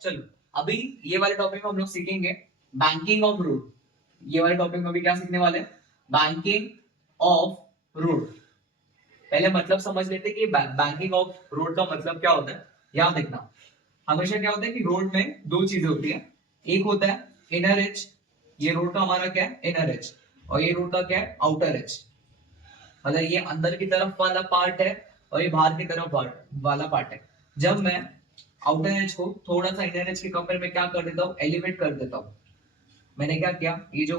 चलो अभी ये वाले टॉपिक में हम लोग सीखेंगे बैंकिंग ऑफ रूट। ये वाले टॉपिक में अभी क्या सीखने वाले हैं? Banking of road. पहले मतलब समझ लेते हैं कि बैंकिंग ऑफ रोड का मतलब क्या होता है। याद देखना, हमेशा क्या होता है कि रोड में दो चीजें होती है। एक होता है इनर एज, ये रोड का हमारा क्या है इनर एज, और ये रोड का क्या है आउटर एज। मतलब ये अंदर की तरफ वाला पार्ट है और ये बाहर की तरफ वाला पार्ट है। जब मैं आउटर एज को थोड़ा सा इनर एज के कंपेयर में क्या कर देता हूँ, एलिवेट कर देता हूँ। मैंने क्या किया, ये जो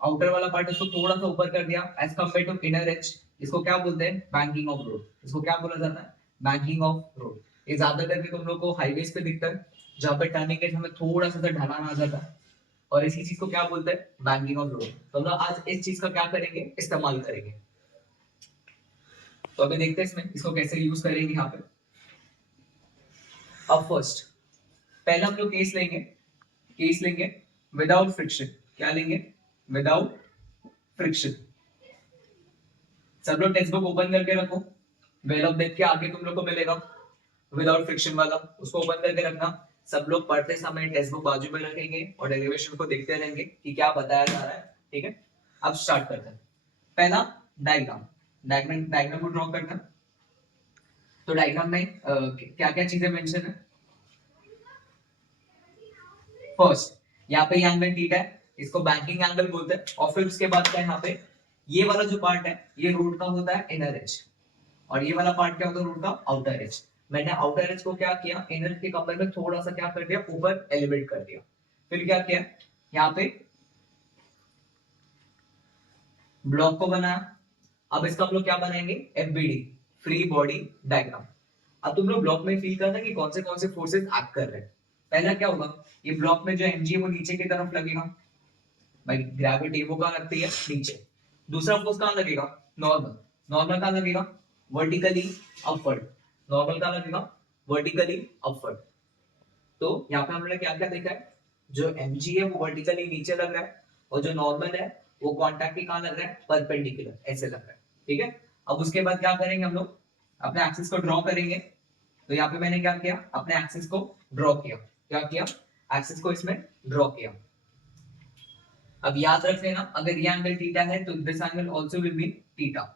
आउटर वाला पार्ट है उसको थोड़ा सा ऊपर कर दिया as compare to inner edge. इसको क्या बोलते हैं, बैंकिंग ऑफ रोड। इसको क्या बोला जाता है, बैंकिंग ऑफ रोड। ये ज्यादा करके तुम लोग को हाईवेज पे दिखता है, जहाँ पे टर्निंग के समय थोड़ा सा ढलान आ जाता है, और इसी चीज को क्या बोलते हैं, बैंकिंग ऑफ रोड। तो हम लोग आज इस चीज का क्या करेंगे, इस्तेमाल करेंगे। तो अभी देखते हैं इसमें इसको कैसे यूज करेंगे यहाँ पे। अब फर्स्ट, पहला हम लोग केस लेंगे विदाउट फ्रिक्शन। क्या लेंगे, विदाउट फ्रिक्शन। सब लोग टेक्स्ट बुक ओपन करके रखो, वेल ऑफ डेथ के आगे तुम लोग को मिलेगा विदाउट फ्रिक्शन वाला, उसको ओपन करके रखना। सब लोग पढ़ते समय टेक्स्ट बुक बाजू में रखेंगे और डेरिवेशन को देखते रहेंगे कि क्या बताया जा रहा है। ठीक है, अब स्टार्ट करते हैं। पहला डायग्राम, डायग्राम को ड्रॉ करना। तो डायग्राम में क्या क्या चीजें मेंशन है। फर्स्ट, यहाँ पे ये एंगल थीटा है, इसको बैंकिंग एंगल बोलते हैं। और फिर उसके बाद क्या, यहाँ पे ये वाला जो पार्ट है ये रोड का होता है इनर एज, और ये वाला पार्ट क्या होता है रोड का आउटर एज। मैंने आउटर एज को क्या किया, इनर के कंपेयर में थोड़ा सा क्या कर दिया, ऊपर एलिवेट कर दिया। फिर क्या किया, यहाँ पे ब्लॉक को बनाया। अब इसका हम लोग क्या बनाएंगे, एफबीडी, फ्री बॉडी डायग्राम। अब तुम लोग ब्लॉक में फील करना कि कौन से फोर्सेस एक्ट कर रहे हैं। पहला क्या होगा, ये ब्लॉक में जो एमजी है वो नीचे की तरफ लगेगा, भाई ग्रेविटी वो कहाँ लगती है, नीचे। दूसरा फोर्स कहाँ लगेगा, नॉर्मल। नॉर्मल कहाँ लगेगा, वर्टिकली अपवर्ड। नॉर्मल कहाँ लगेगा, वर्टिकली अपवर्ड। तो यहाँ पे हमने क्या क्या देखा है, जो mg है वो वर्टिकली नीचे लग रहा है, और जो नॉर्मल है वो कॉन्टैक्ट के कहाँ लग रहा है, परपेंडिकुलर ऐसे लग रहा है। ठीक है, अब उसके बाद क्या करेंगे हम लोग, अपने एक्सिस को ड्रॉ करेंगे। तो यहाँ पे मैंने क्या किया, अपने एक्सिस को ड्रॉ किया। क्या किया, एक्सिस को इसमें ड्रॉ किया। अब याद रख लेना, अगर ये एंगल थीटा है तो this angle also will be theta.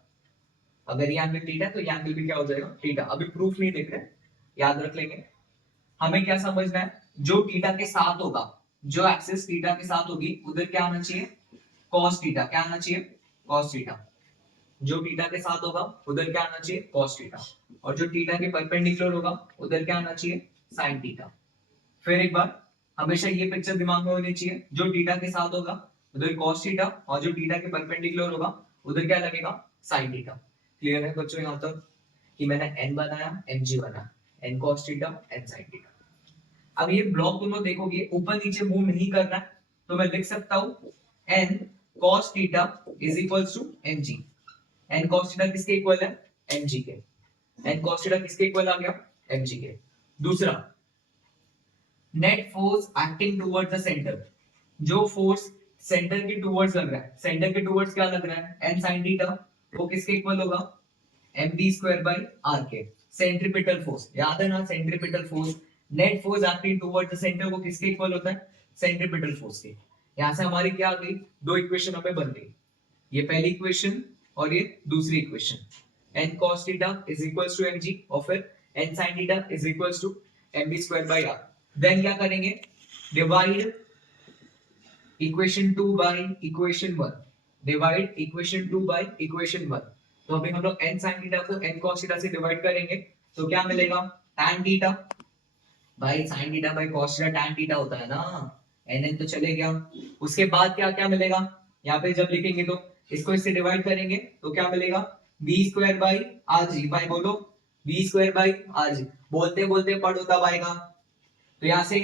अगर ये एंगल थीटा है तो ये एंगल भी क्या हो जाएगा, थीटा। अभी प्रूफ नहीं देख रहे, याद रख लेंगे। हमें क्या समझना है, जो थीटा के साथ होगा, जो एक्सिस थीटा के साथ होगी उधर क्या आना चाहिए, cos थीटा। क्या आना चाहिए, cos थीटा। जो थीटा के साथ होगा उधर क्या आना चाहिए, cos थीटा। और जो थीटा के परपेंडिकुलर होगा उधर क्या आना चाहिए, sin थीटा। फिर एक बार, हमेशा ये पिक्चर दिमाग में होनी चाहिए, जो थीटा के साथ होगा उधर cos थीटा, और जो थीटा के परपेंडिकुलर होगा उधर क्या लगेगा, sin थीटा। क्लियर है बच्चों यहाँ तक कि मैंने n बनाया, mg बनाया, n cos theta, n sin theta. अब ये ब्लॉक तुम लोग देखोगे ऊपर नीचे मूव नहीं करना है, तो मैं लिख सकता हूं n cos theta is equals to mg। n cos theta किसके इक्वल है, mg के। n cos थीटा किसके इक्वल आ गया, mg के। दूसरा, net force acting towards the centre. जो फोर्स सेंटर के टुवर्ड्स लग रहा है, सेंटर के टुवर्ड्स क्या लग रहा है, n sin थीटा, वो किसके इक्वल होगा, mv स्क्वायर बाय r के। सेंट्रीपिटल फोर्स याद है ना, centripetal force, net force acting towards the centre वो किसके इक्वल होता है, सेंट्रीपिटल फोर्स के। यहां से हमारी क्या आ गई, दो इक्वेशन हमें बन गई, ये पहली इक्वेशन और ये दूसरी equation. n cos theta is equals to mg, और फिर n sin theta is equals to mv square by r। Then क्या करेंगे, divide equation 2 by equation 1। Divide equation 2 by equation 1। तो अभी हम लोग n sin थीटा को n cos थीटा से डिवाइड करेंगे, तो क्या मिलेगा, tan थीटा। भाई sin theta by cos theta tan theta होता है ना, n तो चले गया। उसके बाद क्या क्या मिलेगा, यहाँ पे जब लिखेंगे तो इसको इससे डिवाइड करेंगे तो क्या मिलेगा, v square by r g. भाई बोलो, v square by r g. बोलते बोलते पढ़ होता पाएगा, तो यहाँ से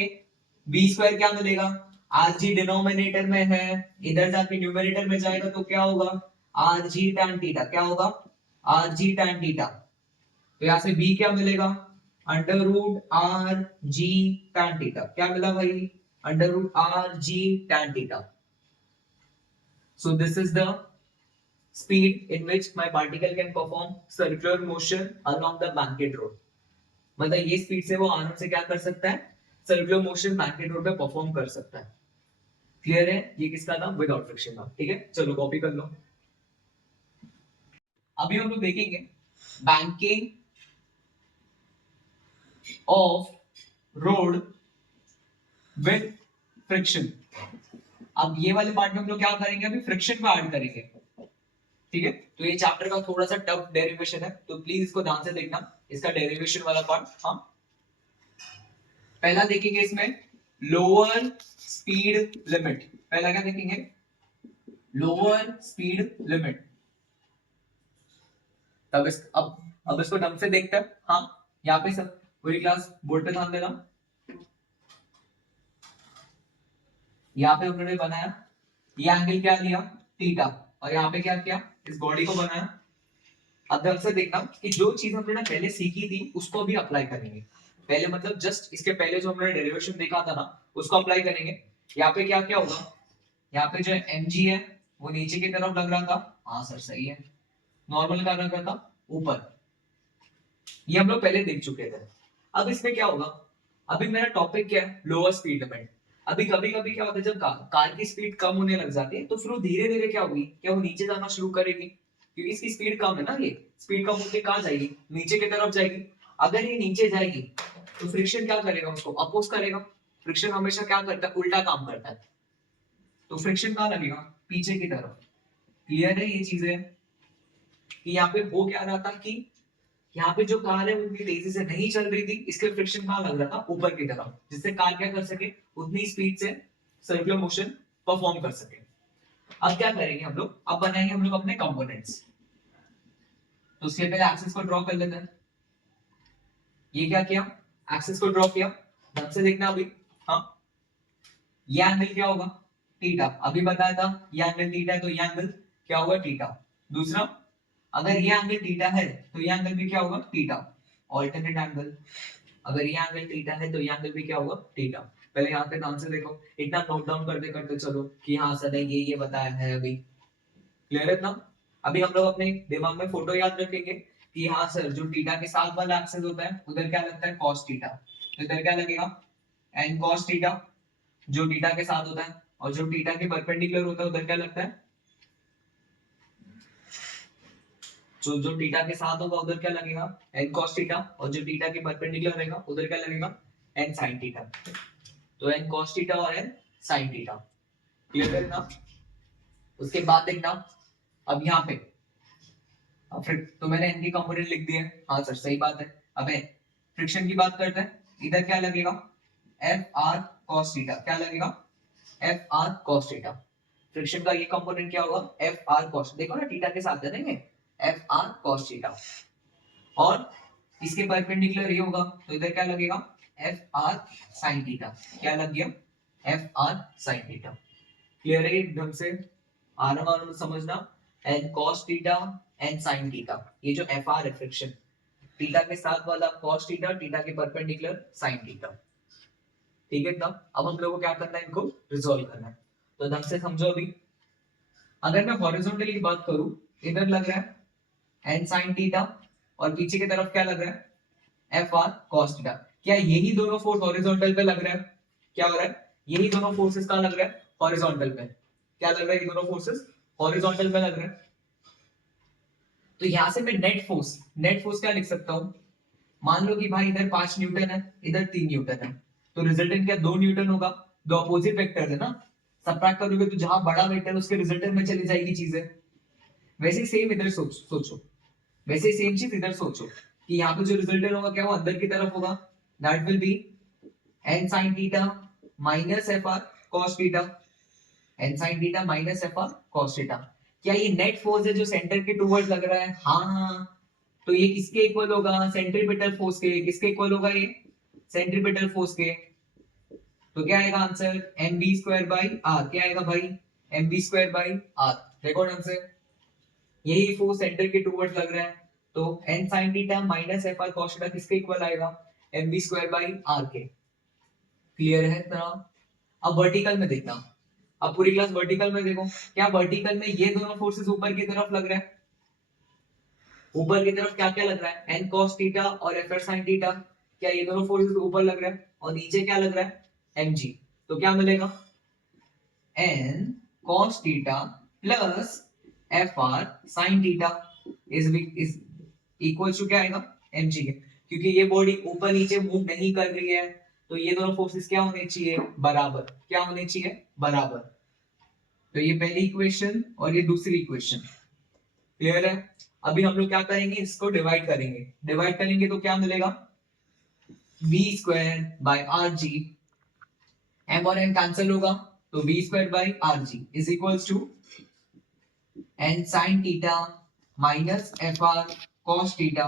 बी स्क्वायर क्या मिलेगा, आर जी डिनोमिनेटर में है, इधर जाके न्यूमरेटर में जाएगा तो क्या होगा, आर जी tan थीटा। क्या होगा, आर जी tan थीटा। तो यहाँ से बी क्या मिलेगा, under root are g tan theta. क्या मिला भाई, under root are g tan theta. So this is the speed in which my particle can perform circular motion along the banquet road। मतलब ये स्पीड से वो आराम से क्या कर सकता है, सर्कुलर मोशन मैग्नेट पे परफॉर्म कर सकता है। क्लियर है? ये किसका था? विदाउट फ्रिक्शन था। ठीक है, चलो कॉपी कर लो। अभी हम लोग देखेंगे banking of road with friction. अब ये वाले पार्ट में हम लोग क्या करेंगे? अभी फ्रिक्शन को ऐड करेंगे। ठीक है, तो ये चैप्टर का थोड़ा सा टफ डेरिवेशन है, तो प्लीज इसको ध्यान से देखना, इसका डेरिवेशन वाला पार्ट। हाँ, पहला देखेंगे इसमें लोअर स्पीड लिमिट। पहला क्या देखेंगे? Lower speed limit. तब अब इसको ढंग से देखते हैं। हाँ, यहाँ पे सब पूरी क्लास बोर्ड पे ध्यान देना। यहाँ पे हमने बनाया, ये एंगल क्या लिया? थीटा, और यहाँ पे क्या किया? इस बॉडी को बनाया। अब ध्यान से देखना कि जो चीज हमने पहले सीखी थी उसको भी अप्लाई करेंगे। पहले मतलब जस्ट इसके पहले जो हमने डेरिवेशन देखा था ना, उसको अप्लाई करेंगे। यहाँ पे क्या क्या होगा? यहाँ पे जो mg है वो नीचे की तरफ लग रहा था। हाँ सर सही है। नॉर्मल का लग रहा था ऊपर। ये हम लोग पहले देख चुके थे। अब इसमें क्या होगा? अभी मेरा टॉपिक क्या है? Lower speed limit. अभी कभी कभी क्या होता है, जब कार की स्पीड कम होने लग जाती है तो फिर वो धीरे धीरे क्या होगी? क्या वो नीचे जाना शुरू करेगी? क्योंकि इसकी स्पीड कम है ना, ये स्पीड कम होकर कहाँ जाएगी? नीचे की तरफ जाएगी। अगर ये नीचे जाएगी तो फ्रिक्शन क्या करेगा? उसको अपोज करेगा। फ्रिक्शन हमेशा क्या करता है? उल्टा काम करता है। तो फ्रिक्शन कहाँ लगेगा? पीछे की तरफ। क्लियर है ये चीजें? कि यहाँ पे हो क्या रहा था कि यहाँ पे जो कार है वो इतनी तेजी से नहीं चल रही थी, इसके फ्रिक्शन कहाँ लग रहा था? ऊपर की तरफ, जिससे कार क्या कर सके? उतनी स्पीड से सर्कुलर मोशन परफॉर्म कर सके। अब क्या करेंगे हम लोग? अब बनाएंगे हम लोग अपने कंपोनेंट्स। तो उसके पहले एक्सिस को ड्रॉ कर लेते हैं। ये क्या किया? एक्सिस को ड्रॉ किया। ढंग से देखना अभी। हाँ, ये एंगल क्या होगा? थीटा। अभी बताया था ये एंगल थीटा है, तो ये एंगल क्या होगा? थीटा। दूसरा, अगर ये एंगल थीटा है तो ये एंगल भी क्या होगा? थीटा। Alternate angle. अगर ये एंगल थीटा है तो ये एंगल भी क्या होगा? थीटा। पहले यहाँ पे ध्यान से देखो, इतना नोट डाउन करते करते चलो कि हाँ सर ने ये बताया है। अभी क्लियर है ना? अभी हम लोग अपने दिमाग में फोटो याद रखेंगे कि हाँ सर, जो थीटा के साथ वाला एक्सिस होता है उधर क्या लगता है? cos theta. तो इधर क्या लगेगा? n cos थीटा, जो थीटा के साथ होता है। और जो थीटा के परपेंडिकुलर होता है उधर क्या लगता है? जो थीटा के साथ होगा उधर क्या लगेगा? n cos theta. और जो थीटा के परपेंडिकुलर रहेगा उधर क्या लगेगा? n sin theta. तो n cos थीटा और n sin थीटा। क्लियर है ना? उसके बाद देखना, अब यहाँ पे अब फिर तो मैंने n के कंपोनेंट लिख दिए। हाँ सर सही बात है। अब फ्रिक्शन की बात करते हैं। इधर क्या लगेगा? F r cos theta. क्या लगेगा? F r cos theta. Friction का ये कंपोनेंट क्या होगा? F r cos। देखो ना, थीटा के साथ है ना ये, एफ आर cos थीटा। और इसके परपेंडिकुलर ये होगा तो इधर क्या लगेगा? F r sin theta. क्या लग गया? F r sin theta. Clear है? एकदम से आराम आराम से समझना। N cos theta, n sin theta, ये जो एफ आर है फ्रिक्शन, थीटा के साथ वाला cos थीटा, थीटा के परपेंडिकुलर sin थीटा। ठीक है, तब अब हम लोगों को क्या करना है? इनको रिजॉल्व करना है। तो ढंग से समझो अभी। अगर मैं हॉरिजॉन्टल की बात करूं, इधर लग रहा है एन sin थीटा, और पीछे की तरफ क्या लग रहा है? F r cos theta. क्या यही दोनों फोर्स हॉरिजॉन्टल पे लग रहा है? क्या हो रहा है? यही दोनों फोर्सेस कहां लग रहा है? हॉरिजॉन्टल पे। क्या लग रहा है? ये दोनों फोर्सेस हॉरिजॉन्टल पे लग रहा है। तो यहां से मैं नेट फोर्स क्या लिख सकता हूं? मान लो कि भाई इधर 5 न्यूटन है, इधर 3 न्यूटन है, तो रिजल्टेंट क्या 2 न्यूटन होगा? दो अपोजिट वेक्टर है ना, सबट्रैक्ट करोगे तो जहां बड़ा वेक्टर है उसके रिजल्टेंट में चली जाएगी चीजें। वैसे सेम इधर सोचो, वैसे सेम चीज इधर सोचो कि यहाँ पे जो रिजल्टेंट होगा क्या वो अंदर की तरफ होगा। That will B n sin theta minus f r cos theta. n sin theta minus f r cos theta. क्या ये नेट फोर्स है जो सेंटर के टुवर्ड्स लग रहा है? हाँ, तो ये किसके इक्वल होगा? सेंट्रीपिटल फोर्स के। किसके इक्वल होगा ये? सेंट्रीपिटल फोर्स के। तो क्या आएगा answer? M B square by r. क्या आएगा भाई? M B square by r. देखो ढंग से, यही फोर्स सेंटर के टुवर्ड्स लग रहा है, तो n sin theta minus f r cos theta किसके इक्वल आएगा? M B square by are के। क्लियर है इतना? अब वर्टिकल में देखना। अब पूरी क्लास वर्टिकल में देखो, क्या वर्टिकल में ये दोनों फोर्सेस ऊपर की तरफ लग रहा है? ऊपर की तरफ क्या क्या लग रहा है? n cos थीटा और f sin थीटा। क्या ये दोनों फोर्सेस ऊपर लग रहा है और नीचे क्या लग रहा है mg, तो क्या मिलेगा n cos theta plus fr sin theta is equal to क्या आएगा mg के, क्योंकि ये बॉडी ऊपर नीचे मूव नहीं कर रही है तो ये दोनों फोर्सेस क्या होने चाहिए बराबर, क्या होने चाहिए बराबर। तो ये पहली इक्वेशन और ये दूसरी इक्वेशन क्लियर है। अभी हम लोग क्या करेंगे इसको डिवाइड करेंगे, डिवाइड करेंगे तो क्या मिलेगा v square by r g, m और n कैंसिल होगा तो v square by r g is equals to n sin theta minus fr cos theta,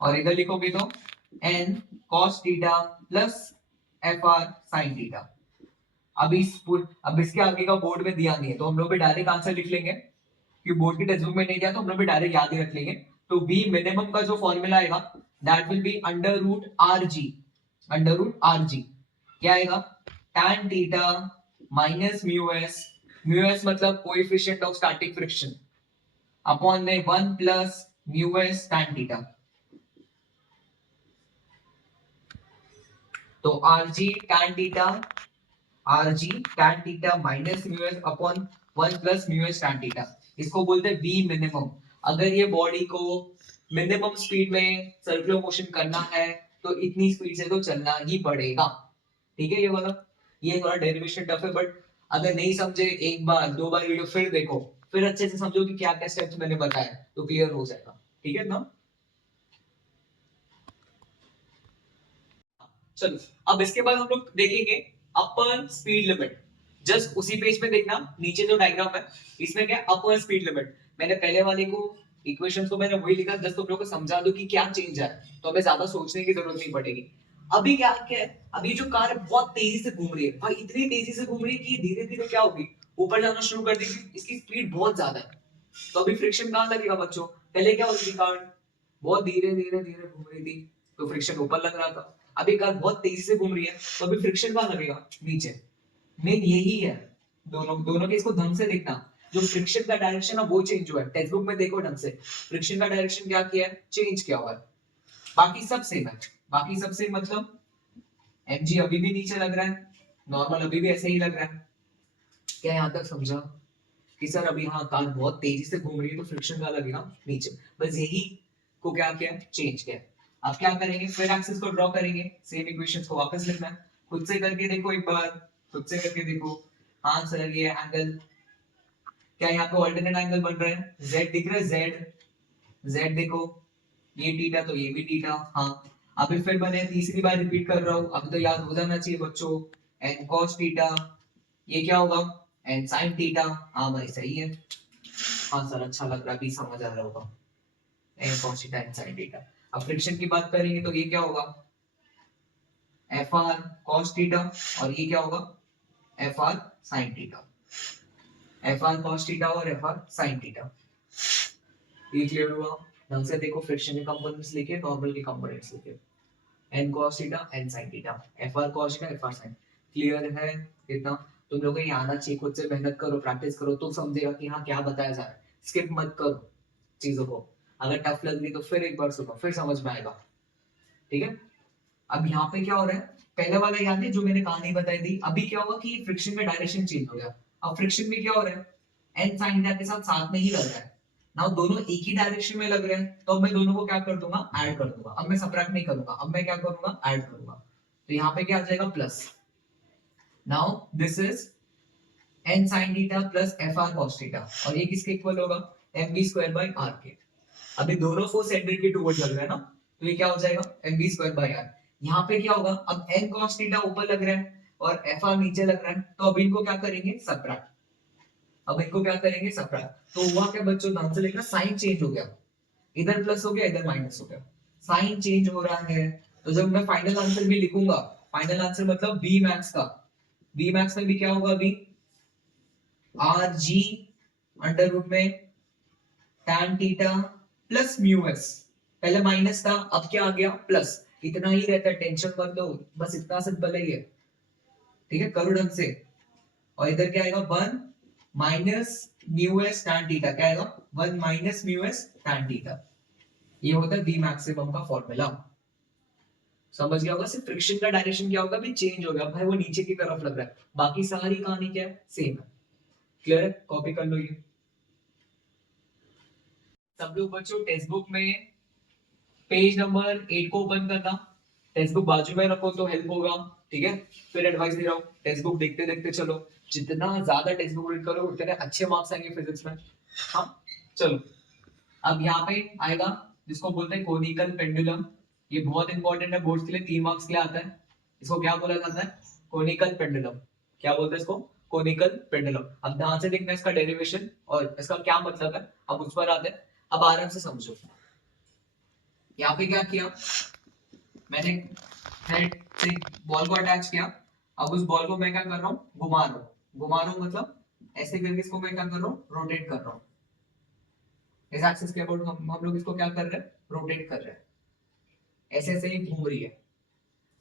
और इधर लिखोगे तो n cos theta plus fr sin theta. अब इसके आगे का बोर्ड में दिया नहीं है तो हम लोग भी डायरेक्ट आंसर लिख लेंगे, क्योंकि बोर्ड की टेक्स्ट बुक में नहीं दिया तो हम लोग भी डायरेक्ट याद ही रख लेंगे। तो v मिनिमम का जो फॉर्मूला आएगा that will be under root are g, under root are g क्या आएगा tan theta minus mu s मतलब coefficient of static friction upon में 1 plus mu s tan theta. तो r g tan theta minus mu s upon 1 plus mu s tan theta, इसको बोलते हैं v minimum. अगर ये बॉडी को minimum speed में सर्कुलर मोशन करना है तो इतनी स्पीड से तो चलना ही पड़ेगा, ठीक है। ये वाला ये थोड़ा डेरिवेशन टफ है बट अगर नहीं समझे एक बार दो बार वीडियो फिर देखो, फिर अच्छे से समझो कि क्या क्या स्टेप्स मैंने बताया तो क्लियर हो जाएगा, ठीक है ना। चलो अब इसके बाद हम लोग देखेंगे अपर स्पीड लिमिट। जस्ट उसी पेज पे देखना नीचे जो डायग्राम है इसमें क्या अपर स्पीड लिमिट, मैंने पहले वाले को इक्वेशंस को मैंने वही लिखा जस्ट तुम लोगों को समझा दो कि क्या चेंज है, तो हमें ज्यादा सोचने की जरूरत नहीं पड़ेगी। अभी क्या क्या है, अभी जो कार है बहुत तेजी से घूम रही है भाई, इतनी तेजी से घूम रही है कि धीरे धीरे क्या होगी ऊपर जाना शुरू कर देगी, इसकी स्पीड बहुत ज्यादा है। तो अभी फ्रिक्शन कहां लगेगा बच्चों, पहले क्या होती थी कार बहुत धीरे धीरे धीरे घूम रही थी तो फ्रिक्शन ऊपर लग रहा था, अभी कार बहुत तेजी से घूम रही है तो अभी फ्रिक्शन कहां लगेगा नीचे। मेन यही है, दोनों दोनों के इसको ढंग से देखना, जो फ्रिक्शन का डायरेक्शन है वो चेंज हुआ है, टेक्स्ट बुक में देखो ढंग से फ्रिक्शन का डायरेक्शन क्या किया है चेंज किया हुआ है, बाकी सब सेम है, बाकी सब सेम मतलब mg अभी भी नीचे लग रहा है, नॉर्मल अभी भी ऐसे ही लग रहा है। क्या यहां तक समझा कि सर अभी हाँ कार बहुत तेजी से घूम रही है तो फ्रिक्शन का लगेगा नीचे, बस यही को क्या किया चेंज किया। अब क्या करेंगे फिर एक्सिस को ड्रॉ करेंगे, सेम इक्वेशंस को वापस लिखना है, खुद से करके देखो एक बार, खुद से करके देखो। हाँ सर ये एंगल क्या यहाँ पे ऑल्टरनेट एंगल बन रहा है, z दिख रहा है, z देखो ये थीटा तो ये भी थीटा। हाँ अभी फिर मैंने तीसरी बार रिपीट कर रहा हूँ, अभी तो याद हो जाना चाहिए बच्चों, n cos थीटा ये क्या होगा n sin थीटा। हाँ भाई सही है, हाँ सर अच्छा लग रहा है, अभी समझ आ रहा होगा n cos theta n sin theta. अब फ्रिक्शन की बात करेंगे तो ये क्या होगा fr cos थीटा और ये क्या होगा fr sin theta, fr cos theta और fr sin थीटा। ये क्लियर हुआ, ढंग से देखो फ्रिक्शन के कंपोनेंट्स लिखे नॉर्मल के कंपोनेंट्स लिखे, n cos theta n sin theta, fr cos theta fr sin। Clear है इतना, तुम लोगों को ये आना चाहिए, खुद से मेहनत करो प्रैक्टिस करो तो समझेगा कि हाँ क्या बताया जा रहा है, स्किप मत करो चीजों को, अगर टफ लग रही तो फिर एक बार सुनो फिर समझ में आएगा, ठीक है। अब यहाँ पे क्या हो रहा है, पहले वाला याद है जो मैंने कहानी बताई थी, अभी क्या होगा कि फ्रिक्शन में डायरेक्शन चेंज हो गया, अब फ्रिक्शन में क्या हो रहा है n sin थीटा के साथ साथ में ही लग रहा है ना, दोनों एक ही डायरेक्शन में लग रहे हैं तो मैं दोनों को क्या कर दूंगा ऐड कर दूंगा, अब मैं सबट्रैक्ट नहीं करूंगा, अब मैं क्या करूंगा ऐड करूंगा, तो यहाँ पे क्या आ जाएगा plus, now this is n sin theta plus fr cos theta और ये किसके इक्वल होगा mv स्क्वायर बाय r के। अभी दोनों फोर्स सेंटर के टुवर्ड्स लग रहा है ना, तो ये क्या हो जाएगा mv स्क्वायर बाय r। यहाँ पे क्या होगा अब n cos थीटा ऊपर लग रहा है और fr नीचे लग रहा है तो अब इनको क्या करेंगे सबट्रैक्ट, अब इनको क्या करेंगे सबट्रैक्ट, तो हुआ क्या बच्चों ध्यान से देखना साइन चेंज हो गया, इधर प्लस हो गया इधर माइनस हो गया, साइन चेंज हो रहा है। तो जब मैं फाइनल आंसर भी लिखूंगा, फाइनल आंसर मतलब v मैक्स का, v मैक्स में भी क्या होगा अभी आर जी अंडर रूट में tan theta plus mu S, पहले माइनस था अब क्या आ गया प्लस, इतना ही रहता है टेंशन मत लो, बस इतना सिंपल है ये, ठीक है करो ढंग से। और इधर क्या आएगा 1 minus mu s tan theta, क्या आएगा 1 minus mu s tan theta. ये होता है बी मैक्सिमम का फॉर्मूला। समझ गया होगा, सिर्फ फ्रिक्शन का डायरेक्शन क्या होगा, भी चेंज हो गया भाई, वो नीचे की तरफ लग रहा है, बाकी सारी कहानी क्या है, सेम है। क्लियर है, कॉपी कर लो ये सब लोग बच्चों। टेक्स्ट बुक में पेज नंबर 8 को ओपन करना, टेक्स्ट बुक बाजू में रखो तो हेल्प होगा। ठीक है, फिर एडवाइस दे रहा हूँ, टेक्स्ट बुक देखते देखते चलो, जितना ज्यादा टेक्स्ट बुक रीड करो उतने अच्छे मार्क्स आएंगे फिजिक्स में। हाँ चलो, अब यहाँ पे आएगा जिसको बोलते हैं कोनिकल पेंडुलम। ये बहुत इंपॉर्टेंट है, बोर्ड के लिए 3 मार्क्स के लिए आता है। इसको क्या बोला जाता है, कोनिकल पेंडुलम। क्या बोलते हैं इसको, कोनिकल पेंडुलम। अब ध्यान से देखना इसका डेरिवेशन और इसका क्या मतलब है, अब उस पर आते हैं। अब आराम से समझो, यहाँ पे क्या किया मैंने, हेड से बॉल को अटैच किया। अब उस बॉल को मैं क्या कर रहा हूँ, घुमा रहा हूँ। घुमा रहा हूँ मतलब ऐसे करके इसको मैं क्या कर रहा हूँ, रोटेट कर रहा हूँ। इस एक्सिस के अबाउट हम लोग इसको क्या कर रहे हैं, रोटेट कर रहे हैं। ऐसे ऐसे ही घूम रही है,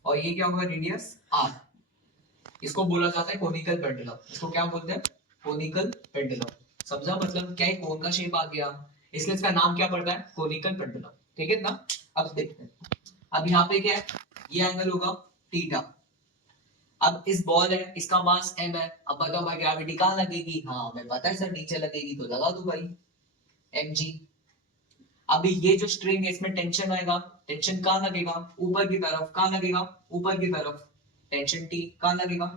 और ये क्या होगा, रेडियस आर। इसको बोला जाता है कोनिकल पेंडुलम। इसको क्या बोलते हैं, कोनिकल पेंडुलम। समझा, मतलब क्या है, कोन का शेप आ गया, इसलिए इसका नाम क्या पड़ता है, कोनिकल पेंडुलम। ठीक है ना। अब देखते हैं, अब यहाँ पे क्या है, ये एंगल होगा थीटा। अब इस बॉल है, इसका मास m है। अब बताओ भाई ग्रेविटी कहाँ लगेगी, हाँ मैं पता है सर नीचे लगेगी, तो लगा दो भाई mg। अभी ये जो स्ट्रिंग है इसमें टेंशन आएगा, टेंशन कहाँ लगेगा, ऊपर की तरफ। कहाँ लगेगा, ऊपर की तरफ। टेंशन टी कहाँ लगेगा,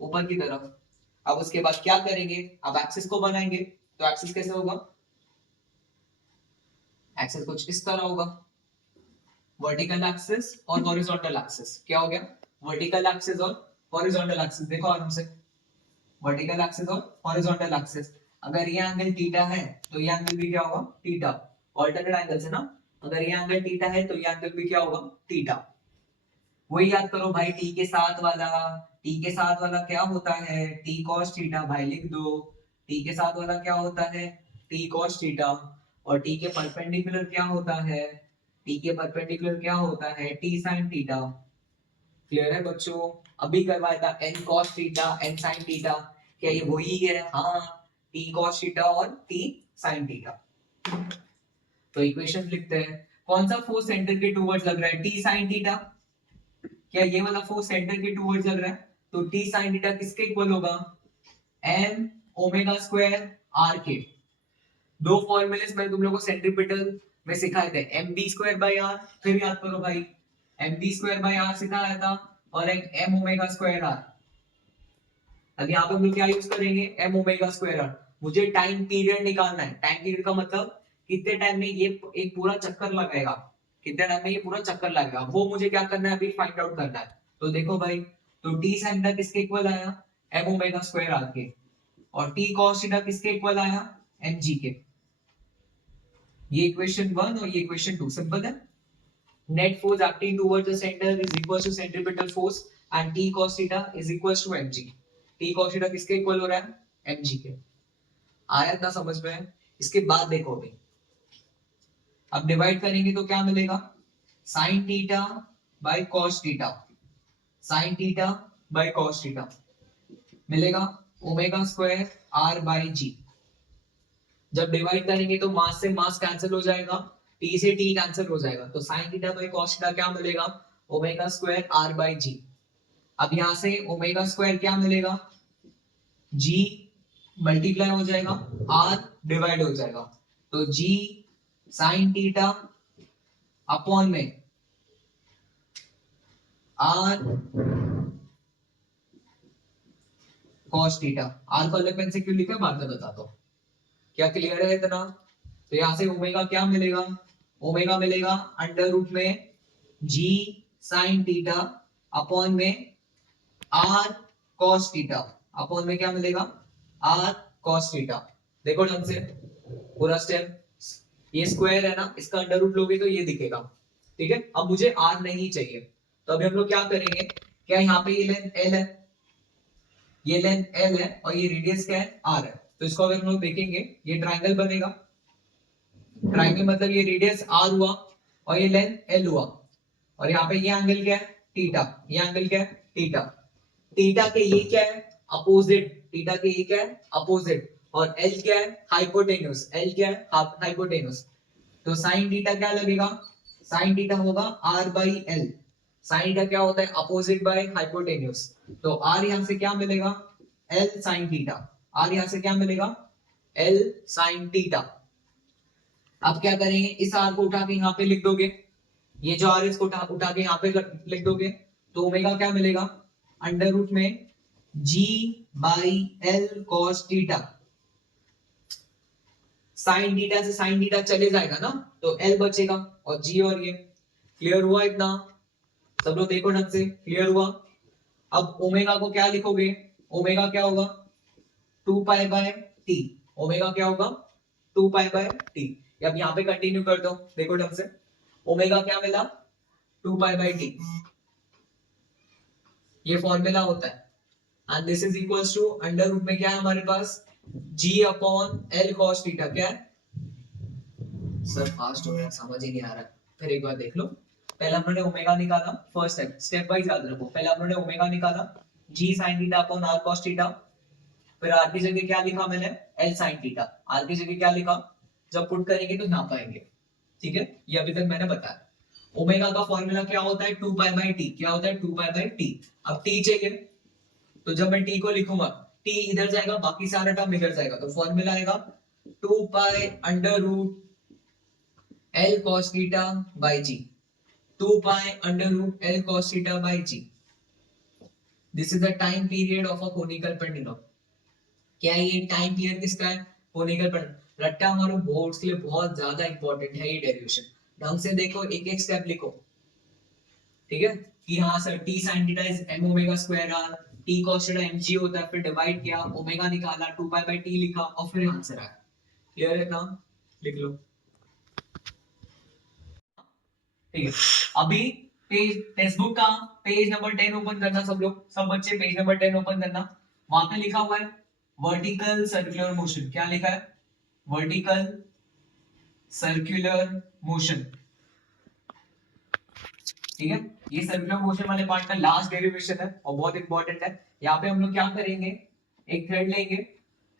ऊपर की तरफ। अब उसके बाद क्या करेंगे, अब एक्सिस को बनाएंगे। तो एक्सिस कैसे होगा, एक्सिस कुछ इस तरह होगा, वर्टिकल एक्सिस और हॉरिजॉन्टल एक्सिस। क्या हो गया, वर्टिकल एक्सिस और हॉरिजॉन्टल एक्सिस। देखो आराम से, वर्टिकल एक्सिस और हॉरिजॉन्टल एक्सिस। अगर ये एंगल थीटा है तो ये एंगल भी क्या होगा, थीटा। ऑल्टरनेट एंगल्स है ना, अगर ये एंगल थीटा है तो ये एंगल भी क्या होगा, थीटा। वही याद करो भाई, टी के साथ वाला, टी के साथ वाला क्या होता है, टी कॉस थीटा। भाई लिख दो, टी के साथ वाला क्या होता है, टी कॉस थीटा। और टी के परपेंडिकुलर क्या होता है, टी के परपेंडिकुलर क्या होता है, टी साइन थीटा। क्लियर है बच्चों, अभी करवाया था n cos theta n sine theta. क्या ये वही है, हाँ, टी कॉस थीटा और टी साइन थीटा। तो इक्वेशन लिखते हैं, कौन सा फोर्स सेंटर के टुवर्ड्स लग रहा है, टी साइन थीटा। क्या ये वाला फोर्स सेंटर के टुवर्ड्स लग रहा है, तो टी साइन थीटा किसके इक्वल होगा, एम ओमेगा स्क्वायर आर के। दो फॉर्मूले मैंने तुम लोगों को सेंट्रीपिटल में सिखाए थे, m B square by r. फिर याद करो भाई, m B square by r सिखाया था, और एक एम ओमेगा स्क्वायर आर। अब यहाँ पे हम लोग क्या यूज करेंगे, एम ओमेगा स्क्वायर आर। मुझे टाइम पीरियड निकालना है, टाइम पीरियड का मतलब कितने टाइम में ये एक पूरा चक्कर लगाएगा, कितने टाइम में ये पूरा चक्कर लगाएगा, वो मुझे क्या करना है, अभी फाइंड आउट करना है। तो देखो भाई, तो टी साइन थीटा किसके इक्वल आया, एम ओमेगा स्क्वायर आर के। और टी कॉस थीटा किसके इक्वल आया, एम जी के। ये इक्वेशन 1 और ये इक्वेशन 2 सिंपल है। Net force acting towards the centre is equal to centripetal force and T cos theta is equal to mg। T cos theta किसके equal हो रहा है, mg के। आया था समझ में। इसके बाद देखो अभी, अब डिवाइड करेंगे तो क्या मिलेगा, sin theta by cos theta, sin theta by cos theta मिलेगा omega square r by g। जब डिवाइड करेंगे तो मास से मास कैंसिल हो जाएगा, t से t कैंसिल हो जाएगा, तो sin theta by cos theta क्या मिलेगा, omega square r by g। अब यहां से ओमेगा स्क्वायर क्या मिलेगा, g मल्टीप्लाई हो जाएगा, r डिवाइड हो जाएगा, तो g sin थीटा अपॉन में r cos थीटा। r को अलग पेन से क्यों लिखा बाद में बताता हूं। क्या क्लियर है इतना, तो यहां से ओमेगा क्या मिलेगा, ओमेगा मिलेगा अंडर रूट में g sin थीटा अपॉन में r cos थीटा। अपॉन में क्या मिलेगा, r cos थीटा। देखो ढंग से पूरा स्टेप, ये स्क्वायर है ना, इसका अंडर रूट लोगे तो ये दिखेगा। ठीक है, अब मुझे r नहीं चाहिए, तो अभी हम लोग क्या करेंगे, क्या यहाँ पे ये लेंथ l है, ये लेंथ l है, और ये रेडियस क्या है, r है। तो इसको अगर हम लोग देखेंगे, ये ट्राइंगल बनेगा। ट्राइंगल मतलब ये रेडियस r हुआ और ये लेंथ l हुआ, और यहाँ पे ये एंगल क्या है, थीटा। ये एंगल क्या है, थीटा। थीटा के ये क्या है, अपोजिट। थीटा के ये क्या है, अपोजिट। और l क्या है, हाइपोटेन्यूस। l क्या है, हाइपोटेन्यूस। तो साइन थीटा क्या लगेगा, साइन थीटा होगा R by L. Sine theta क्या होता है, अपोजिट बाय हाइपोटेन्यूज। तो आर यहां से क्या मिलेगा, एल साइन थीटा। आर यहां से क्या मिलेगा, एल साइन थीटा। अब क्या करेंगे, इस आर को उठा के यहाँ पे लिख दोगे, ये जो आर इसको उठा के यहाँ पे लिख दोगे, तो ओमेगा क्या मिलेगा, अंडर रूट में g by l cos theta. Sine theta से साइन थीटा चले जाएगा ना, तो एल बचेगा और जी और ये। क्लियर हुआ इतना, सब लोग देखो ढंग से, क्लियर हुआ। अब ओमेगा को क्या लिखोगे, ओमेगा क्या होगा, 2 पाई बाय टी। ओमेगा क्या होगा, 2 पाई बाय टी। अब यहाँ पे कंटिन्यू कर दो, देखो ढंग से, ओमेगा क्या मिला, 2 पाई बाय टी। ये फॉर्मूला होता है and this is equals to under root में क्या है हमारे पास, G upon L cos theta. क्या है सर, फास्ट हो रहा है, समझ ही नहीं आ रहा है, फिर एक बार देख लो। पहले हमने ओमेगा निकाला, फर्स्ट स्टेप, स्टेप वाइज याद रखो। पहले हमने ओमेगा निकाला, जी sin theta upon r cos theta. फिर r की जगह क्या लिखा मैंने, l sin थीटा। r की जगह क्या लिखा, जब पुट करेंगे तो यहां पाएंगे। ठीक है, ये अभी तक मैंने बताया। ओमेगा का फॉर्मूला क्या होता है, 2 पाई बाय टी। क्या होता है, 2 पाई बाय टी। अब t चाहिए, तो जब मैं t को लिखूंगा, t इधर जाएगा, बाकी सारा टर्म इधर जाएगा, तो फॉर्मूला आएगा 2 pi under root L cos theta by g, 2 pi under root L cos theta by g. This is the time period of a conical pendulum. क्या ये टाइम पीरियड किसका है, कोनिकल पेंडुलम। रट्टा हमारे बोर्ड्स के लिए बहुत ज्यादा इंपॉर्टेंट है ये डेरिवेशन। ढंग से देखो, एक एक स्टेप लिखो, ठीक है, कि हाँ sir t sin theta is m omega square r, t cos theta mg होता है, फिर डिवाइड किया, ओमेगा निकाला, 2 पाई बाय t लिखा और फिर आंसर आया। क्लियर है ना, लिख लो। ठीक है, अभी पेज टेक्स्ट बुक का पेज नंबर 10 ओपन करना, सब लोग, सब बच्चे पेज नंबर 10 ओपन करना। वहां पे लिखा हुआ है वर्टिकल सर्कुलर मोशन। क्या लिखा है, वर्टिकल सर्कुलर मोशन। ठीक है, ये सर्कुलर मोशन वाले पार्ट का लास्ट डेरिवेशन है और बहुत इंपॉर्टेंट है। यहाँ पे हम लोग क्या करेंगे, एक थ्रेड लेंगे,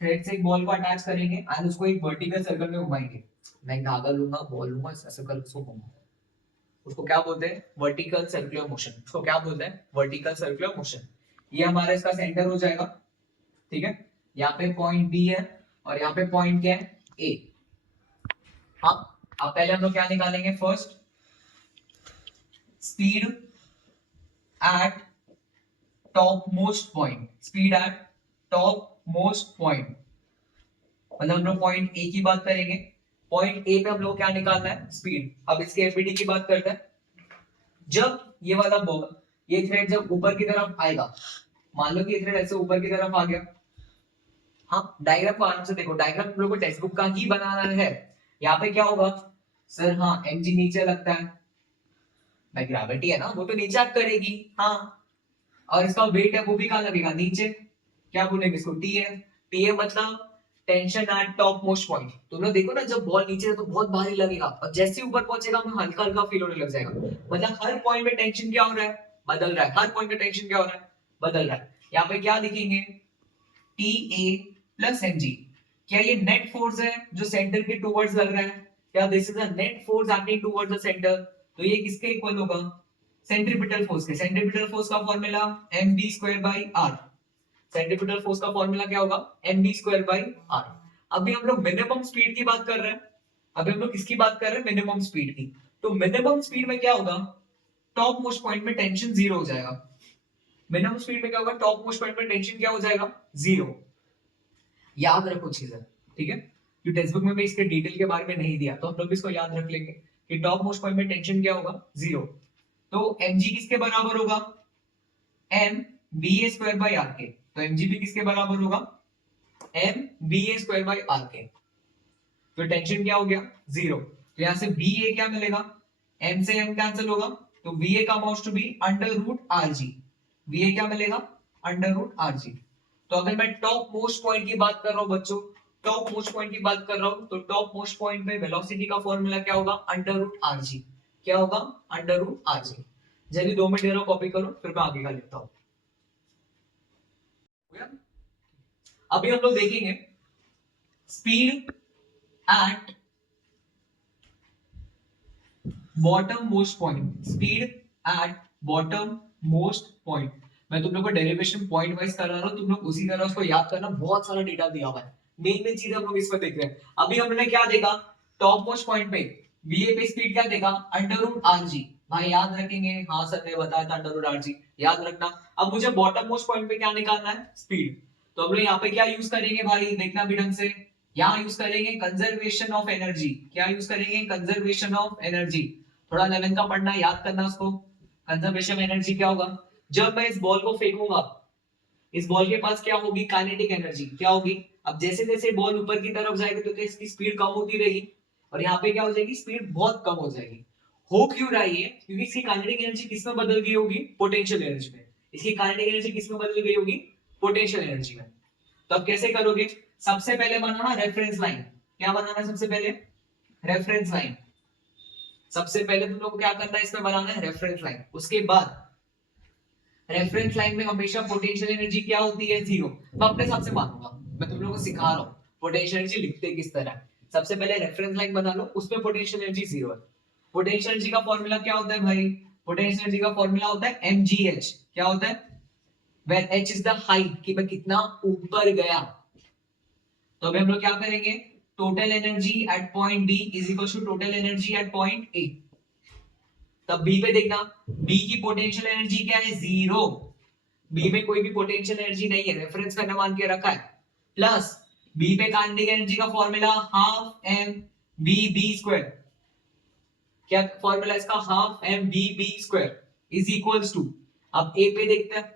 थ्रेड से एक बॉल को अटैच करेंगे एंड उसको एक वर्टिकल सर्कल में घुमाएंगे। मैं धागा लूंगा, बॉल लूंगा, ऐसे कर उसको घुमाऊंगा, उसको क्या बोलते हैं, वर्टिकल सर्कुलर मोशन। उसको क्या बोलते हैं, वर्टिकल सर्कुलर मोशन। ये हमारा इसका सेंटर हो जाएगा। ठीक है, यहाँ पे पॉइंट बी है और यहाँ पे पॉइंट क्या है, ए। हाँ, अब पहले हम लोग क्या निकालेंगे, first speed at top most point. Speed at top most point, मतलब हम लोग पॉइंट ए की बात करेंगे। पॉइंट ए पे हम लोग क्या निकालना है, स्पीड। अब इसके एफबीडी की बात करते हैं। जब ये वाला बॉल, ये थ्रेड जब ऊपर की तरफ आएगा, मान लो कि ये थ्रेड ऐसे ऊपर की तरफ आ गया। हाँ, डायग्राम को आराम से देखो, डायग्राम हम लोग को टेक्स्ट बुक का ही बनाना है। यहाँ पे क्या होगा सर, हाँ mg नीचे लगता है, भाई ग्रेविटी है ना, वो तो नीचे आप करेगी। हाँ, और इसका वेट है वो भी कहाँ लगेगा, नीचे। क्या बोलेंगे इसको, टी है। टी है मतलब tension eight top most point. तुम लोग देखो ना, जब बॉल नीचे है तो बहुत भारी लगेगा और जैसे ही ऊपर पहुंचेगा हमें हल्का हल्का फील होने लग जाएगा। मतलब हर पॉइंट में टेंशन क्या हो रहा है, बदल रहा है। हर पॉइंट पे टेंशन क्या हो रहा है, बदल रहा है। यहाँ पे क्या लिखेंगे, T A plus M G. क्या ये नेट फोर्स है जो सेंटर के टुवर्ड्स लग रहा है, क्या this is a net force acting towards the centre. तो ये किसके इक्वल होगा, सेंट्रीपिटल फोर्स के। सेंट्रीपिटल फोर्स का formula M B square by R. Centripetal force का फॉर्मूला क्या होगा, M B square by R. अभी हम लोग मिनिमम स्पीड की बात कर रहे हैं। अभी हम लोग किसकी बात कर रहे हैं, मिनिमम स्पीड की। तो मिनिमम स्पीड में क्या होगा, टॉप मोस्ट पॉइंट में टेंशन जीरो हो जाएगा। मिनिमम स्पीड में क्या होगा, टॉप मोस्ट पॉइंट में टेंशन क्या हो जाएगा, जीरो। याद रखो चीजें, ठीक है, कि टेक्स्ट बुक में भी इसके डिटेल के बारे में नहीं दिया, तो हम लोग इसको याद रख लेंगे कि टॉप मोस्ट पॉइंट में टेंशन क्या होगा, जीरो। तो mg किसके बराबर होगा, m B A square by are के। तो mg भी किसके बराबर होगा, m B A square by are के। तो टेंशन क्या हो गया, जीरो। तो यहां से बी ए क्या मिलेगा, m से m कैंसिल होगा, तो वी ए का amount to be under root are G. V A क्या मिलेगा, अंडर रूट आर जी। तो अगर मैं टॉप मोस्ट पॉइंट की बात कर रहा हूं बच्चों, टॉप मोस्ट पॉइंट की बात कर रहा हूं, तो टॉप मोस्ट पॉइंट पे वेलोसिटी का फॉर्मूला क्या होगा, अंडर रूट आर जी। क्या होगा, अंडर रूट आर जी। जल्दी 2 मिनट दे रहा हूं, कॉपी करो, फिर मैं आगे का लिखता हूं। अभी हम लोग देखेंगे speed at bottom most point, speed at bottom most point. मैं तुम लोग को डेरिवेशन पॉइंट वाइज करा रहा हूं, तुम लोग उसी तरह उसको याद करना, बहुत सारा डेटा दिया हुआ है, मेन मेन चीजें हम लोग इसमें देख रहे हैं। अभी हमने क्या देखा, टॉप मोस्ट पॉइंट पे वीए पे स्पीड क्या देखा, अंडर रूट आरजी। भाई याद रखेंगे, हाँ सर ने बताया था अंडर रूट आरजी, याद रखना। अब मुझे बॉटम मोस्ट पॉइंट पे क्या निकालना है, स्पीड। तो हम लोग यहाँ पे क्या यूज करेंगे भाई, देखना भी ढंग से, यहाँ यूज करेंगे कंजर्वेशन ऑफ एनर्जी। क्या यूज करेंगे, कंजर्वेशन ऑफ एनर्जी। थोड़ा 11 का पढ़ना, याद करना उसको। कंजर्वेशन एनर्जी क्या होगा, जब मैं इस बॉल को फेंकूंगा, इस बॉल के पास क्या होगी, काइनेटिक एनर्जी क्या होगी। अब जैसे जैसे बॉल ऊपर की तरफ जाएगी तो इसकी स्पीड कम होती रहेगी, और यहाँ पे क्या हो जाएगी, स्पीड बहुत कम हो जाएगी। हो क्यों रहा है ये, क्योंकि इसकी काइनेटिक एनर्जी किस में बदल गई होगी, पोटेंशियल एनर्जी में। इसकी काइनेटिक एनर्जी किस में बदल गई होगी, पोटेंशियल एनर्जी में। तो अब कैसे करोगे, सबसे पहले बनाना रेफरेंस लाइन। क्या बनाना है सबसे पहले, रेफरेंस लाइन। सबसे पहले तुम लोग को क्या करना है, इसमें बनाना है रेफरेंस लाइन। उसके बाद रेफरेंस लाइन में हमेशा पोटेंशियल एनर्जी क्या होती है, जीरो। मैं अपने हिसाब से मानूंगा, मैं तुम लोगों को सिखा रहा हूँ पोटेंशियल एनर्जी लिखते किस तरह। सबसे पहले रेफरेंस लाइन बना लो, उसमें पोटेंशियल एनर्जी जीरो है। पोटेंशियल एनर्जी का फॉर्मूला क्या होता है भाई, पोटेंशियल एनर्जी का फॉर्मूला होता है mgh। क्या होता है, where h is the height, कि मैं कितना ऊपर गया। तो अभी हम लोग क्या करेंगे, total energy at point B is equal to total energy at point A. तब बी पे देखना, बी की पोटेंशियल एनर्जी क्या है, जीरो। बी में कोई भी पोटेंशियल एनर्जी नहीं है, रेफरेंस करना मान के रखा है। प्लस बी पे काइनेटिक एनर्जी का formula half M B B square. क्या फॉर्मूला इसका, half M B B square is equals to. अब ए पे देखते हैं,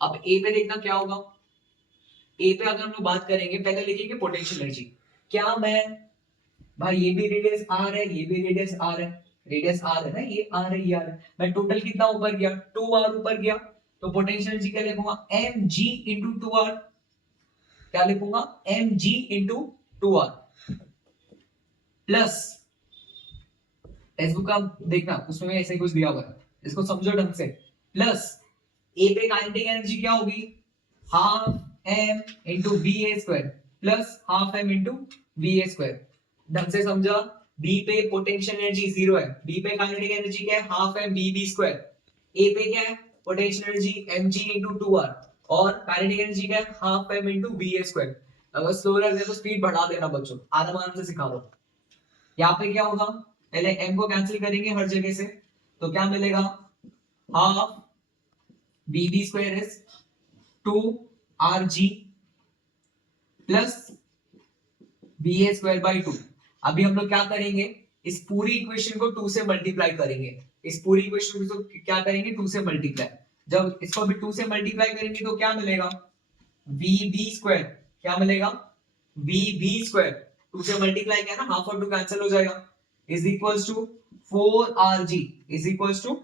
अब ए पे देखना क्या होगा। ए पे अगर हम लोग बात करेंगे, पहले लिखेंगे पोटेंशियल एनर्जी। क्या मैं, भाई ये भी रेडियस आर है, ये भी रेडियस आर है, रेडियस आर है ना, ये आर है, ये आर है। मैं टोटल कितना ऊपर गया, 2r ऊपर गया। तो पोटेंशियल एनर्जी क्या लिखूंगा, एम जी इंटू 2r। क्या लिखूंगा, एम जी इंटू 2r प्लस, टेक्स्ट का देखना, उसमें ऐसे कुछ दिया हुआ है, इसको समझो ढंग से। प्लस ए पे काइनेटिक एनर्जी क्या होगी, half m into v A square plus half m into v A square. ढंग से समझा, बी पे पोटेंशियल एनर्जी जीरो है, बी पे काइनेटिक एनर्जी क्या है, half M B B square. A पे क्या है, पोटेंशियल एनर्जी एम जी इंटू 2r, और काइनेटिक एनर्जी क्या है, half m into v A square. अगर स्लो लग जाए तो स्पीड बढ़ा देना बच्चों, आराम आराम से सिखा दो। यहाँ पे क्या होगा, पहले m को कैंसिल करेंगे हर जगह से, तो क्या मिलेगा, half B B square is 2rg plus B A square by 2। अभी हम लोग क्या करेंगे, इस पूरी इक्वेशन को 2 से मल्टीप्लाई करेंगे। इस पूरी इक्वेशन को क्या करेंगे, 2 से मल्टीप्लाई। जब इसको भी 2 से मल्टीप्लाई करेंगे तो क्या मिलेगा, वी बी स्क्वायर। क्या मिलेगा, वी बी स्क्वायर। 2 से मल्टीप्लाई किया ना, हाफ और 2 कैंसिल हो जाएगा, is equals to 4rg, is equals to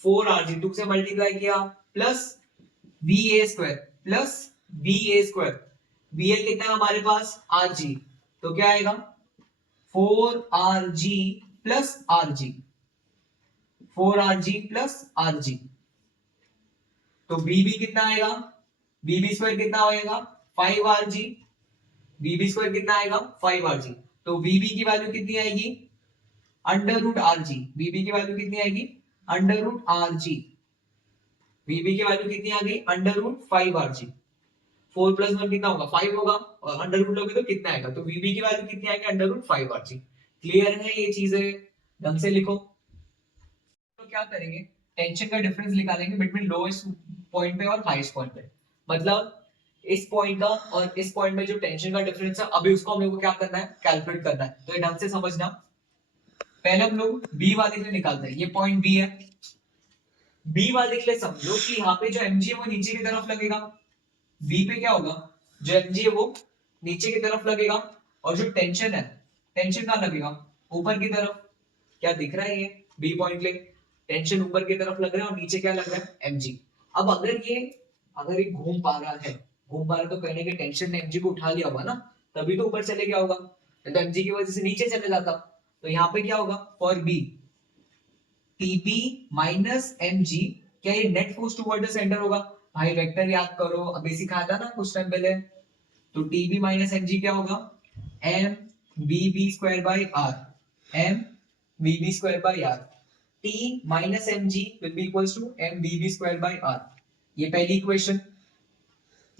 4rg। 2 से मल्टीप्लाई किया plus V A square plus V A square. V A कितना है हमारे पास, rg। तो क्या आएगा, 4rg plus rg, 4rg plus rg। तो bb कितना आएगा, bb स्क्वायर कितना होएगा, 5rg। bb स्क्वायर कितना आएगा, 5rg। तो vb की वैल्यू कितनी आएगी, अंडर रूट rg। vb की वैल्यू कितनी आएगी, अंडर रूट rg। vb की वैल्यू कितनी आ गई, अंडर रूट 5rg। 4 प्लस 1 कितना होगा, 5 होगा, और अंडर रूट लोगे तो कितना आएगा, तो vb की वैल्यू कितनी आएगी, अंडर रूट 5rg। क्लियर है ये चीजें, ढंग से लिखो। तो क्या करेंगे, टेंशन का डिफरेंस निकालेंगे बिटवीन लोएस्ट पॉइंट पे और हाईएस्ट पॉइंट पे। मतलब इस पॉइंट का और इस पॉइंट में जो टेंशन का डिफरेंस है, अभी उसको हम लोग को क्या करना है, कैलकुलेट करना है। तो ये ढंग से समझना, पहले हम लोग बी वाले के लिए निकालते हैं। ये पॉइंट बी है, बी वाले के लिए समझो कि यहाँ पे जो एमजी है वो नीचे की तरफ लगेगा। बी पे क्या होगा, जो एमजी है वो नीचे की तरफ लगेगा, और जो टेंशन है, टेंशन कहाँ लगेगा, ऊपर की तरफ। क्या दिख रहा है, ये बी पॉइंट ले, टेंशन ऊपर की तरफ लग रहा है और नीचे क्या लग रहा है, एमजी। अब अगर ये घूम पा रहा है, घूम पा रहा है, तो कहने के टेंशन ने एमजी को उठा लिया होगा ना, तभी तो ऊपर चले गया होगा। तो एमजी की वजह से नीचे चले जाता। तो यहाँ पे क्या होगा, for B TP minus MG, क्या ये net force toward the centre होगा। भाई वेक्टर याद करो, अभी सिखाया था ना कुछ टाइम पहले। तो टीबी माइनस एमजी क्या होगा, M B B square by R. एम vb square by r. t minus mg will be equals to mvb square by r. ये पहली इक्वेशन.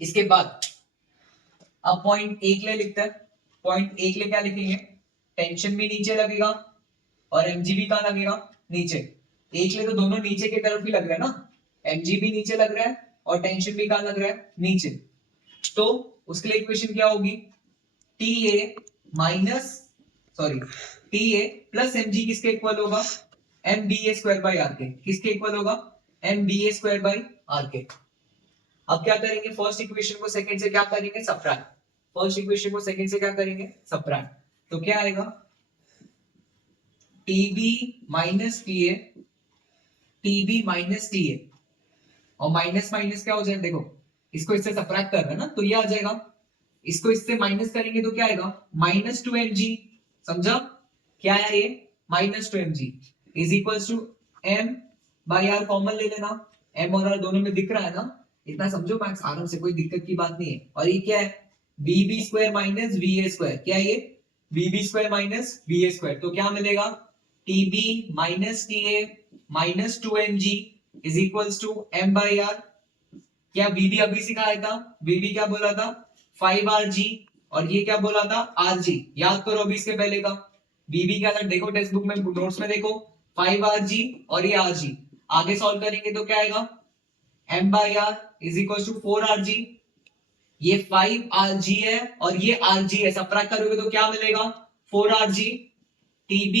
इसके बाद अब पॉइंट एक ले लिखते हैं. पॉइंट एक ले क्या लिखेंगे? टेंशन भी नीचे लगेगा और mg भी कहां लगेगा? नीचे. एक ले तो दोनों नीचे की तरफ ही लग रहा है ना. mg भी नीचे लग रहा है और टेंशन भी कहां लग रहा है? नीचे. तो उसके लिए इक्वेशन क्या होगी? TA minus sorry TA plus mg किसके इक्वल होगा? mba स्क्वायर बाई आर के. किसके इक्वल होगा? mba स्क्वायर बाई आर के. अब क्या करेंगे? फर्स्ट इक्वेशन को सेकंड से क्या करेंगे? सबट्रैक्ट. फर्स्ट इक्वेशन को सेकंड से क्या करेंगे? सबट्रैक्ट. तो क्या आएगा? TB minus TA TB minus TA और माइनस माइनस क्या हो जाएगा? देखो इसको इससे सबट्रैक्ट कर रहे हैं ना, तो ये आ जाएगा. इसको इससे माइनस करेंगे तो क्या आएगा? Minus 2mg. समझा? क्या है ये? Minus 2mg is equals to m by R. Common ले लेना. m और r दोनों में दिख रहा है ना. इतना समझो मैक्स आराम से, कोई दिक्कत की बात नहीं है. और ये क्या है? vb square minus va square. क्या है ये? vb square minus va square. तो क्या मिलेगा? tb minus ta minus 2mg is equals to m by r. क्या vb अभी सिखाया था? vb क्या बोला था? 5rg. और ये क्या बोला था? rg. याद करो अभी इसके पहले का. vb क्या था? देखो टेक्स्ट बुक में, नोट्स में देखो. 5rg और ये rg. आगे सॉल्व करेंगे तो क्या आएगा? m by r is equal to 4rg. ये 5rg है और ये rg है. सबट्रैक्ट करोगे तो क्या मिलेगा? 4rg. tb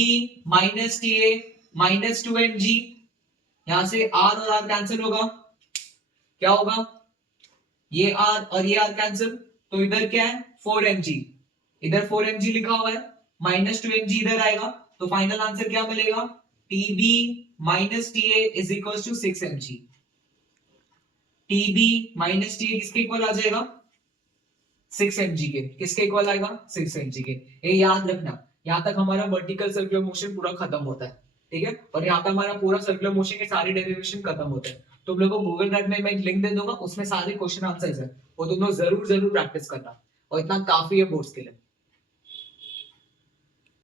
minus ta minus 2mg. यहां से r और r कैंसिल होगा. क्या होगा? ये r और ये r कैंसिल. तो इधर क्या है? 4mg. इधर 4mg लिखा हुआ है. माइनस 2mg इधर आएगा. तो फाइनल आंसर क्या मिलेगा? tb minus ta is equal to 6mg. tb minus ta किसके इक्वल आ जाएगा? 6mg के. किसके इक्वल आएगा? 6mg के. ये याद रखना. यहां तक हमारा वर्टिकल सर्कुलर मोशन पूरा खत्म होता है. ठीक है. और यहाँ पे हमारा पूरा सर्कुलर मोशन के सारे डेरिवेशन खत्म होते हैं. तुम लोगों को गूगल ड्राइव में मैं एक लिंक दे दूंगा, उसमें सारे क्वेश्चन आंसर्स है. वो तुम लोग जरूर जरूर प्रैक्टिस करना. और इतना काफी है बोर्ड्स के लिए.